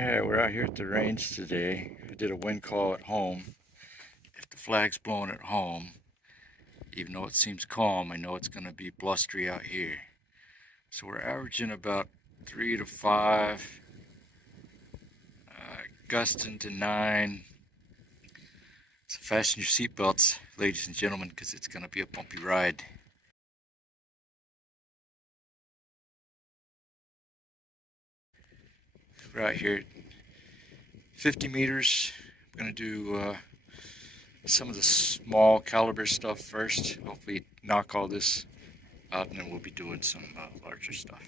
Yeah, we're out here at the range today. I did a wind call at home. If the flag's blowing at home, even though it seems calm, I know it's going to be blustery out here. So we're averaging about 3 to 5, gusting to 9. So fasten your seatbelts, ladies and gentlemen, because it's going to be a bumpy ride. We're out here at 50 meters. I'm going to do some of the small caliber stuff first. Hopefully knock all this out, and then we'll be doing some larger stuff.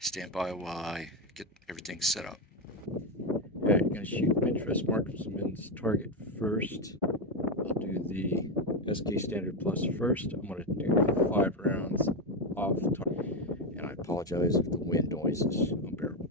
Stand by while I get everything set up. Yeah, you're going to shoot Pinterest marksman's target first. I'll do the SK Standard Plus first. I'm going to do 5 rounds off target. And I apologize if the wind noise is unbearable.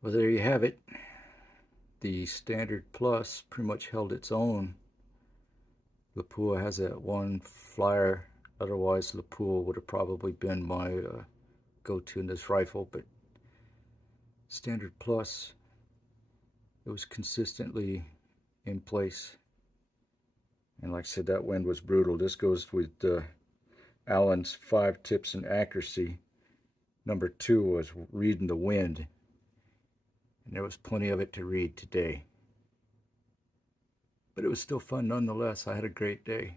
Well, there you have it. The Standard Plus pretty much held its own. Lapua has that one flyer. Otherwise, Lapua would have probably been my go-to in this rifle. But Standard Plus, it was consistently in place. And like I said, that wind was brutal. This goes with Allen's 5 tips in accuracy. Number 2 was reading the wind. And there was plenty of it to read today. But it was still fun nonetheless. I had a great day.